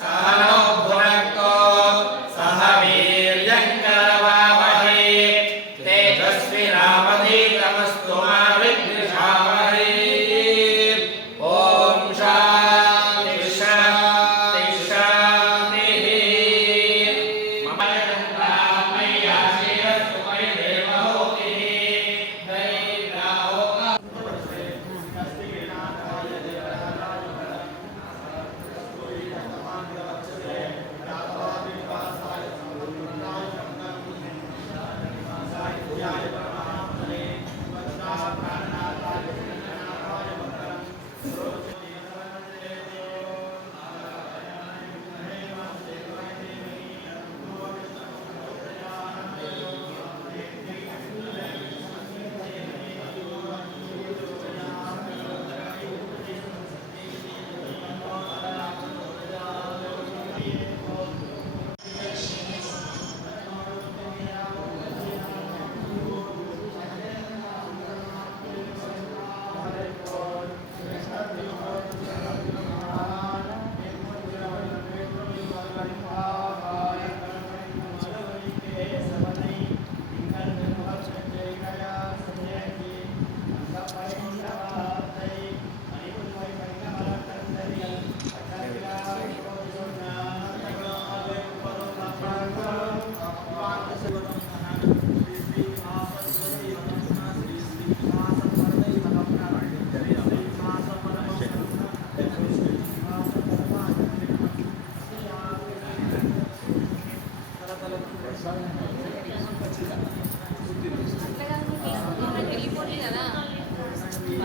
sa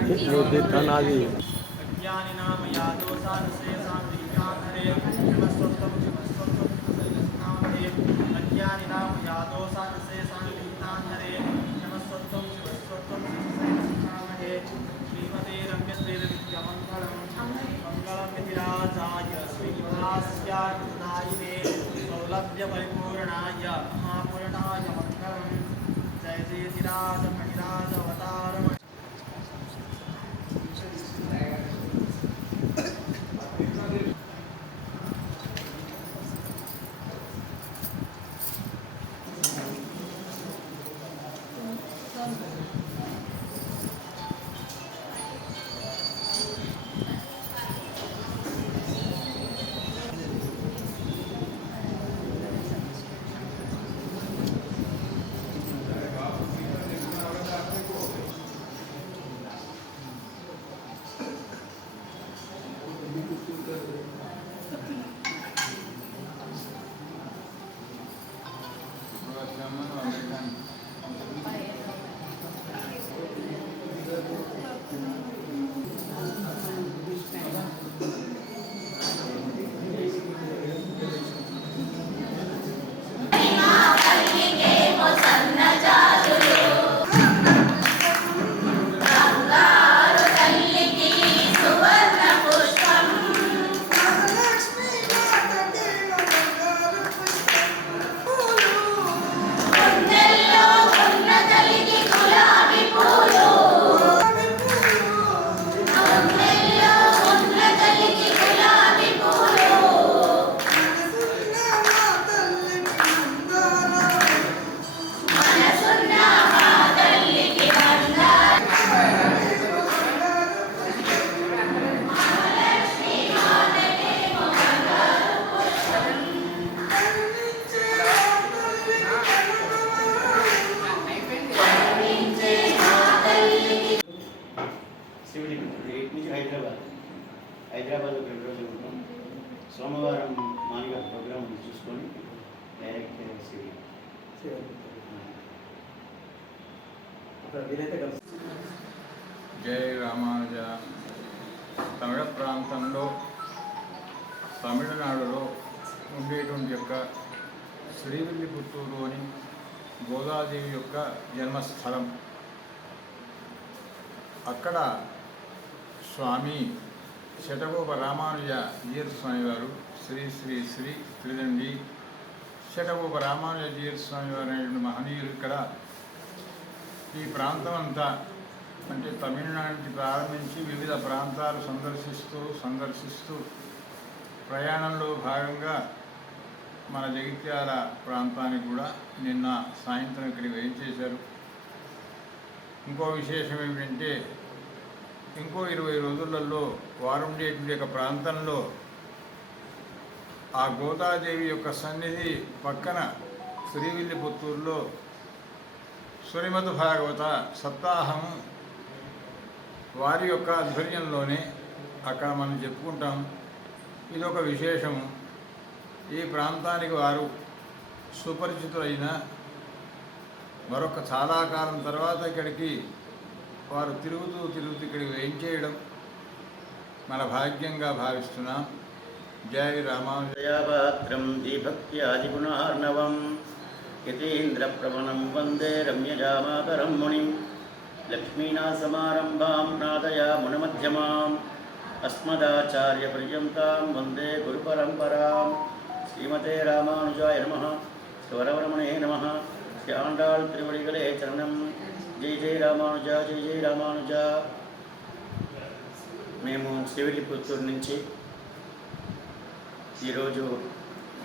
विप्रोदितनादि హైదరాబాద్లో రెండు రోజులు ఉంటాం సోమవారం మామూలుగా ప్రోగ్రామ్ చూసుకొని డైరెక్ట్ కలిసి. జై రామానుజ. తమిళ ప్రాంతంలో తమిళనాడులో ఉండేటువంటి యొక్క శ్రీవిల్లిపుత్తూరు అని గోదాదేవి యొక్క జన్మస్థలం. అక్కడ స్వామి శటగోప రామానుజ జీర్ స్వామి వారు శ్రీ శ్రీ శ్రీ త్రిదండి. శటగోప రామానుజ జీర్ స్వామి వారు అనేటువంటి మహనీయులు ఇక్కడ. ఈ ప్రాంతం అంతా అంటే తమిళనాడుకి ప్రారంభించి వివిధ ప్రాంతాలు సందర్శిస్తూ సందర్శిస్తూ ప్రయాణంలో భాగంగా మన జగిత్యాల ప్రాంతానికి కూడా నిన్న సాయంత్రం ఇక్కడికి వేయించేశారు. ఇంకో విశేషం ఏమిటంటే ఇంకో ఇరవై రోజులలో వారుండేటువంటి యొక్క ప్రాంతంలో ఆ గోదాదేవి యొక్క సన్నిధి పక్కన శ్రీవిల్లిపుత్తూరులో శ్రీమద్ భాగవత సప్తాహం వారి యొక్క ఆధ్వర్యంలోనే అక్కడ మనం చెప్పుకుంటాం. ఇదొక విశేషము. ఈ ప్రాంతానికి వారు సుపరిచితులైన మరొక చాలా కాలం తర్వాత ఇక్కడికి వారు తిరుగుతూ తిరుగుతూ ఇక్కడికి వేయించేయడం మన భాగ్యంగా భావిస్తున్నాం. జై రామానుజ దయాపాత్రం దీభక్త్యాదిగుణార్ణవం యతీంద్రప్రవణం వందే రమ్యజామాతరం మునిం. లక్ష్మీనాసమారంభాం అస్మదాచార్య అస్మదాచార్యపర్యంతాం వందే గురుపరంపరాం. శ్రీమతే రామానుజాయ నమ. స్వరవరమణే నమ. శ్యాండాళ్ తిరువడిగలే చరణం. జై జై రామానుజ జై జై రామానుజ. మేము శ్రీవిల్లిపుత్తూరు నుంచి ఈరోజు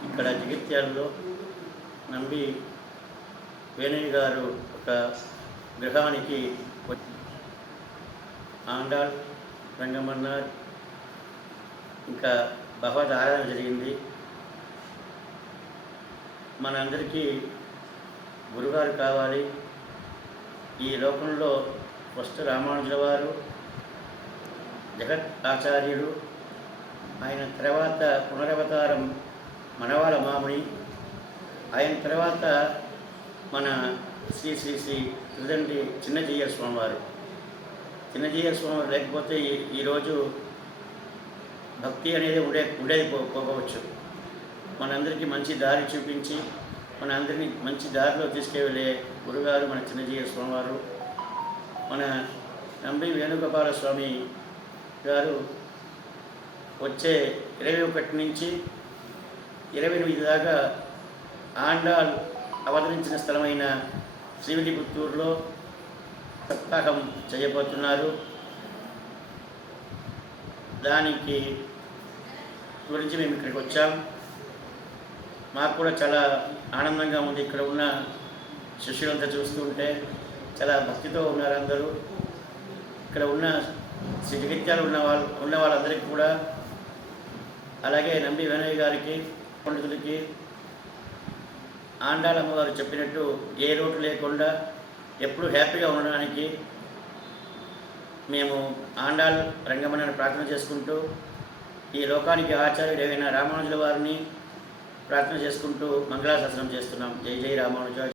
ఇక్కడ జగిత్యాలలో నంబి వేణయ్య గారు ఒక గృహానికి వచ్చి ఆండాళ్ రంగమన్నార్ ఇంకా భగవద్ ఆరాధన జరిగింది. మనందరికీ గురుగారు కావాలి. ఈ లోకంలో ఫస్ట్ రామానుజుల వారు జగత్ ఆచార్యుడు ఆయన తర్వాత పునరవతారం మనవాల మాముని ఆయన తర్వాత మన శ్రీ శ్రీ శ్రీ త్రిదండి చిన్నజీయ స్వామివారు. చిన్నజీయ స్వామివారు లేకపోతే ఈ- ఈరోజు భక్తి అనేది ఉండే ఉండేది పోకపోవచ్చు మనందరికీ మంచి దారి చూపించి మన అందరినీ మంచి దారిలో తీసుకెళ్ళే గురుగారు మన చిన్నజీయ స్వామివారు మన నంబి వేణుగోపాల స్వామి గారు వచ్చే ఇరవై ఒకటి నుంచి ఇరవై ఎనిమిది దాకా ఆండాల్ అవతరించిన స్థలమైన శ్రీవిల్లిపుత్తూరులో సప్తాహం చేయబోతున్నారు. దానికి గురించి మేము ఇక్కడికి వచ్చాం. మాకు కూడా చాలా ఆనందంగా ఉంది. ఇక్కడ ఉన్న శిష్యులంతా చూస్తుంటే చాలా భక్తితో ఉన్నారు అందరూ. ఇక్కడ ఉన్న శ్రీ జగిత్యాలు ఉన్న వాళ్ళు ఉన్న వాళ్ళందరికీ కూడా అలాగే నంబి వినయ్ గారికి పండితులకి ఆండాలమ్మ గారు చెప్పినట్టు ఏ లోటు లేకుండా ఎప్పుడు హ్యాపీగా ఉండడానికి మేము ఆండాల్ రంగమన్నని ప్రార్థన చేసుకుంటూ ఈ లోకానికి ఆచార్యుడైన రామానుజుల వారిని ప్రార్థన చేసుకుంటూ మంగళాశాసనం చేస్తున్నాం. జై జై రామానుజ